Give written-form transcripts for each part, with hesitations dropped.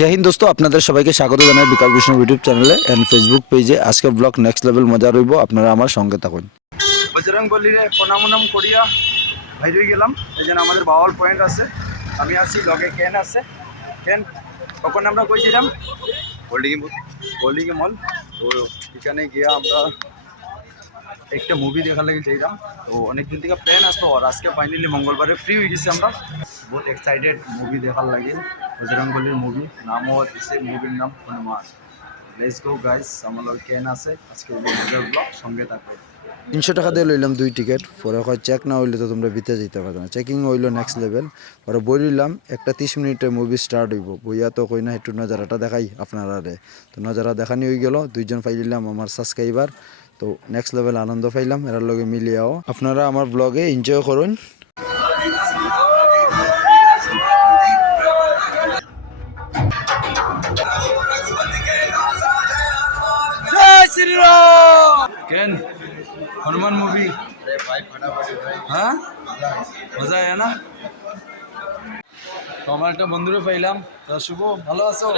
जय हिंद दोस्तों আপনাদের সবাইকে স্বাগত জানাই বিকাশ বিষ্ণু ইউটিউব চ্যানেলে এন্ড ফেসবুক পেজে। আজকের ব্লগ নেক্সট লেভেল মজা রইব, আপনারা আমার সঙ্গে থাকুন। বজরং বলিরে প্রণাম করিয়া বাইরে হয়ে গেলাম। এই যে আমাদের বাওয়াল পয়েন্ট আছে, আমি আছি, লগে কেন আছে। কেন তখন আমরা কইছিলাম হোল্ডিং মল, তো এখানে গিয়ে আমরা একটা মুভি দেখার লাগে যাইলাম। তো অনেকদিন থেকে প্ল্যান আসতো, আর আজকে ফাইনালি মঙ্গলবারে ফ্রি হয়ে গেছি। আমরা বহুত এক্সাইটেড মুভি দেখার লাগে, বজরং বলির মুভি। নামও দিছে মুভির নাম হনুমান। লেটস গো গাইস, আমার লগে কেন আছে, আজকে মজার ব্লগ, সঙ্গে থাকবে। 300 টাকা দিয়ে লইলাম 2 টিকিট। পরে হয় চেক না হইলে তো তোমরা ভিতরে যেতে পারবে না, চেকিং হইলো নেক্সট লেভেল। পরে বই লইলাম একটা 30 মিনিটে মুভি স্টার্ট হইব। বইয়া তো কই না একটু নজারাটা দেখাই আপনারা রে। তো নজারা দেখানি হয়ে গেল, দুইজন পাইলাম আমার সাবস্ক্রাইবার। তো নেক্সট লেভেল আনন্দ পাইলাম, এর লগে মিলিয়াও। আপনারা আমার ব্লগে এনজয় করুন। কেন হনুমান মুভি হ্যাঁ মজা আয়া না? তো আমার একটা বন্ধুরে পাইলাম। তো শুভ, ভালো আছো?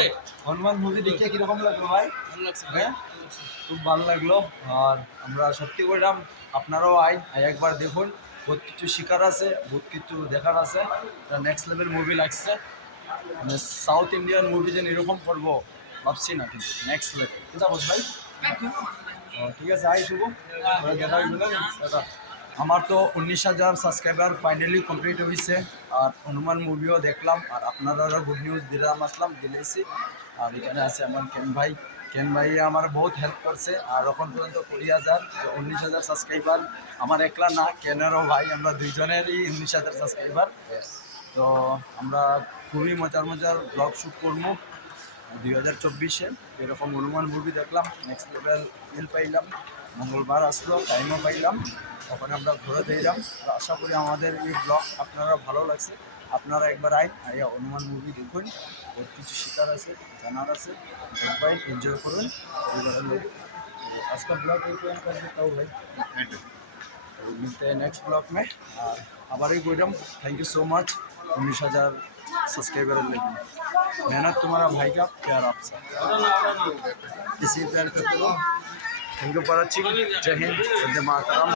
হনুমান মুভি দেখে কিরকম লাগলো ভাই? ভালো লাগছে ভাই, খুব ভালো লাগলো। আর আমরা সত্যি করলাম, আপনারাও একবার দেখুন। বহুত কিছু শিকার আছে, বহুত কিছু দেখার আছে। নেক্সট লেভেল মুভি লাগছে। মানে সাউথ ইন্ডিয়ান মুভি যেন এরকম করবো ভাবছি না, কিন্তু নেক্সট লেভেল। কিন্তু বস ভাই ঠিক আছে, শুভ দেখা হইল। আমার তো 19,000 সাবস্ক্রাইবার ফাইনালি কমপ্লিট হয়েছে। আর হনুমান মুভিও দেখলাম, আর আপনারা গুড নিউজ দিলাম, আসলাম দিলেছি। আর এখানে আছে আমার কেন ভাই আমার বহুত হেল্প করছে। আর এখন পর্যন্ত 20,000 19,000 সাবস্ক্রাইবার আমার একলা না, কেনেরও ভাই, আমরা দুইজনেরই 19,000 সাবস্ক্রাইবার। তো আমরা খুবই মজার ব্লগ শ্যুট করবো 2024-এ। এরকম হনুমান মুভি দেখলাম, নেক্সট লেভেল ফিল পাইলাম। মঙ্গলবার আসলো, টাইমও পাইলাম, তখন আমরা ঘুরে দিলাম। আশা করি আমাদের এই ব্লগ আপনারা ভালো লাগছে। আপনারা একবার আইয়া হনুমান মুভি দেখুন, বহুত কিছু শিকার আছে, জানার আছে। ভাই এনজয় করুন পরিবারের লোক। आज का ब्लॉग यही एंड कर देता हूँ भाई, मिलते हैं नेक्स्ट ब्लॉग में। और आबार बोलम thank you so much 19,000 subscriber लेके। मेहनत तुम्हारा भाई का, प्यार आपसे, इसी प्यार करते रहो। Thank you for watching. जय हिंद, वंदे मातरम।